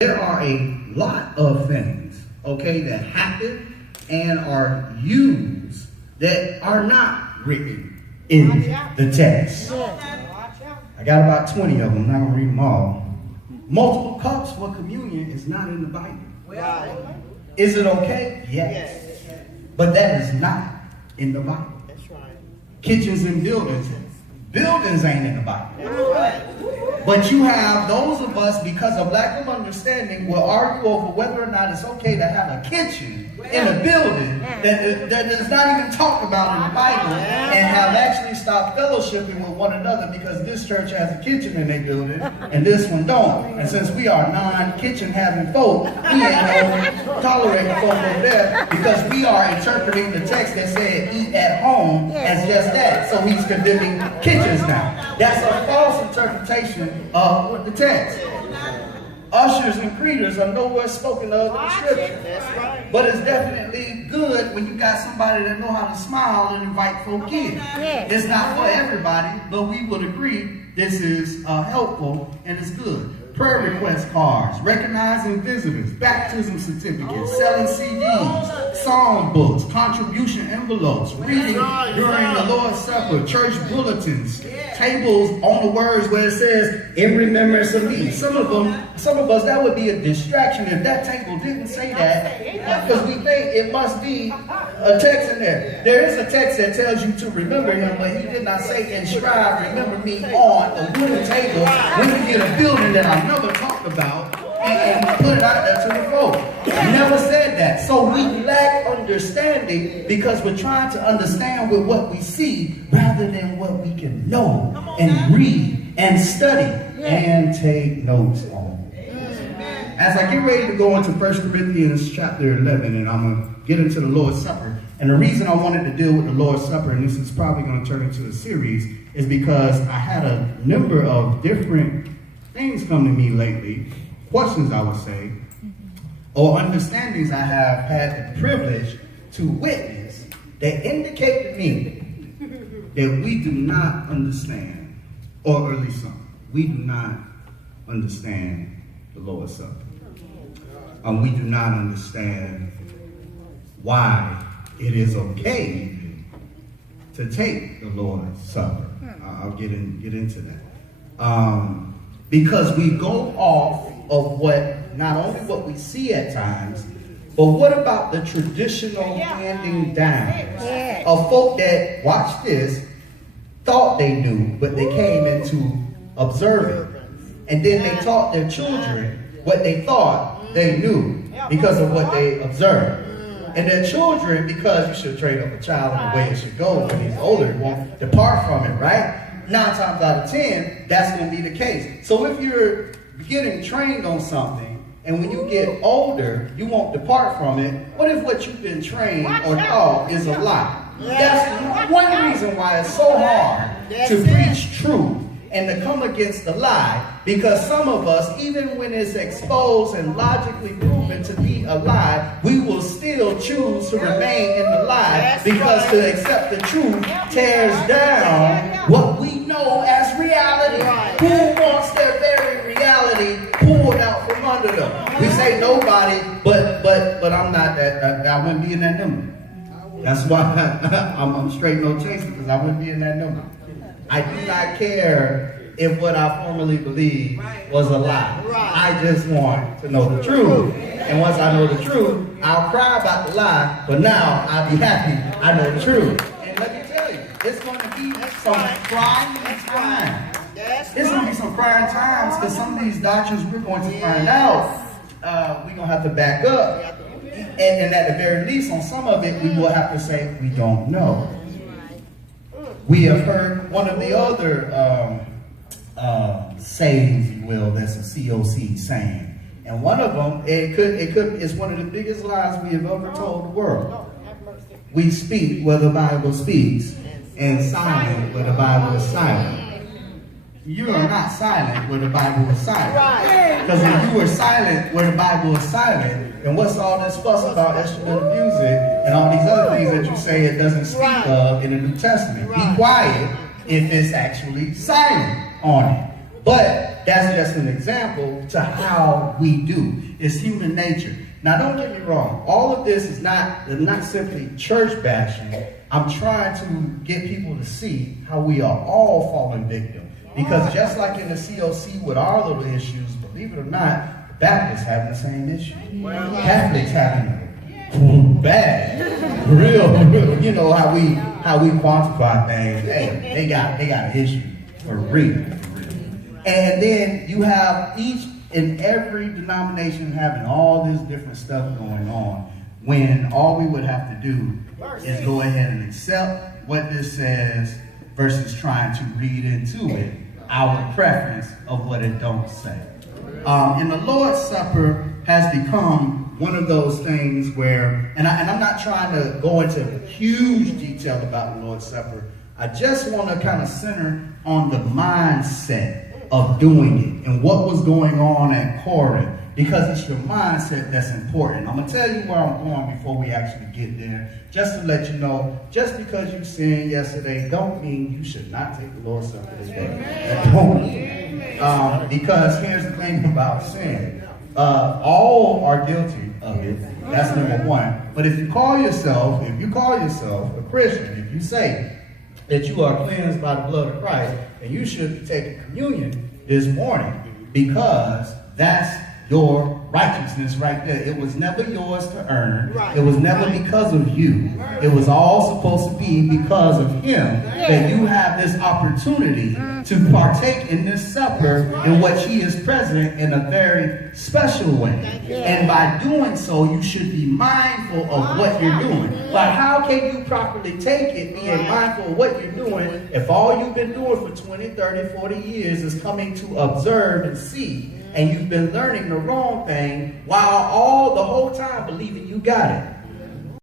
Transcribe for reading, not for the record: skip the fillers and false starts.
There are a lot of things, okay, that happen and are used that are not written in the text. I got about 20 of them. I'm not going to read them all. Multiple cups for communion is not in the Bible. Is it okay? Yes. But that is not in the Bible. That's right. Kitchens and buildings. Buildings ain't in the Bible. But you have those of us, because of lack of understanding, will argue over whether or not it's okay to have a kitchen in a building that is not even talked about in the Bible, and have actually stopped fellowshipping with one another because this church has a kitchen in their building and this one don't. And since we are non-kitchen having folk, we ain't gonna tolerate the folk over there, because we are interpreting the text that said eat at home as just that. So he's condemning kitchens now. That's a false interpretation of the text. Ushers and greeters are nowhere spoken of in the scripture. But it's definitely good when you got somebody that know how to smile and invite folk in. It's not for everybody, but we would agree this is helpful and it's good. Prayer request cards, recognizing visitors, baptism certificates, selling CDs, song books, contribution envelopes, reading during the Lord's Supper, church bulletins, tables on the words where it says, in remembrance of me. Some of us, that would be a distraction if that table didn't say that, because we think it must be a text in there. There is a text that tells you to remember him, but he did not say inscribe, remember me on a wooden table when you get a building that I've never talked about and put it out there to the folk. Never said that. So we lack understanding because we're trying to understand with what we see rather than what we can know and read and study and take notes on. As I get ready to go into 1 Corinthians chapter 11, and I'm going to get into the Lord's Supper. And the reason I wanted to deal with the Lord's Supper, and this is probably going to turn into a series, is because I had a number of different things come to me lately, questions I would say, or understandings I have had the privilege to witness that indicate to me that we do not understand, or at least some, we do not understand the Lord's Supper. We do not understand why it is okay to take the Lord's Supper. I'll get into that. Because we go off of what, not only what we see at times, but what about the traditional handing down of folk that, watch this, thought they knew, but they came into observing. And then they taught their children what they thought they knew because of what they observed. And their children, because you should train up a child in the way it should go when he's older, won't depart from it, right? 9 times out of 10, that's going to be the case. So if you're getting trained on something, and when you get older, you won't depart from it, what if what you've been trained or taught is a lie? That's one reason why it's so hard to preach truth and to come against the lie, because some of us, even when it's exposed and logically proven to be a lie, we will still choose to remain in the lie, because to accept the truth tears down what we know as reality. Who wants their very reality pulled out from under them? We say nobody, but I'm not that. I wouldn't be in that number. That's why I'm straight no chaser, because I wouldn't be in that number. I do not care if what I formerly believed was a lie. I just want to know the truth. And once I know the truth, I'll cry about the lie, but now I'll be happy I know the truth. And let me tell you, it's going to be some crying times. It's going to be some crying times, because some of these doctrines we're going to find out, we're going to have to back up. And at the very least, on some of it, we will have to say, we don't know. We have heard one of the other sayings, if you will, that's a COC saying. And one of them, it's one of the biggest lies we have ever told the world. We speak where the Bible speaks, and silent where the Bible is silent. You are not silent where the Bible is silent. Because if you were silent where the Bible is silent, then what's all this fuss about instrumental music and all these other things that you say it doesn't speak of in the New Testament? Be quiet if it's actually silent on it. But that's just an example to how we do. It's human nature. Now, don't get me wrong. All of this is not simply church bashing. I'm trying to get people to see how we are all fallen victim. Because just like in the COC with our little issues, believe it or not, the Baptists having the same issue. Catholics having it bad, real. You know how we quantify things. Hey, they got an issue for real. And then you have each and every denomination having all this different stuff going on, when all we would have to do is go ahead and accept what this says versus trying to read into it our preference of what it don't say. And the Lord's Supper has become one of those things where, and I'm not trying to go into huge detail about the Lord's Supper. I just want to kind of center on the mindset of doing it and what was going on at Corinth, because it's your mindset that's important. I'm going to tell you where I'm going before we actually get there, just to let you know, just because you sinned yesterday don't mean you should not take the Lord's Supper today. Because here's the thing about sin. All are guilty of it. That's number one. But if you call yourself a Christian, if you say that you are cleansed by the blood of Christ, and you should be taking communion this morning, because that's your righteousness right there. It was never yours to earn. It was never because of you. It was all supposed to be because of him that you have this opportunity to partake in this supper in which he is present in a very special way. And by doing so, you should be mindful of what you're doing. But how can you properly take it, being mindful of what you're doing, if all you've been doing for 20, 30, 40 years is coming to observe and see, and you've been learning the wrong thing while all the whole time believing you got it?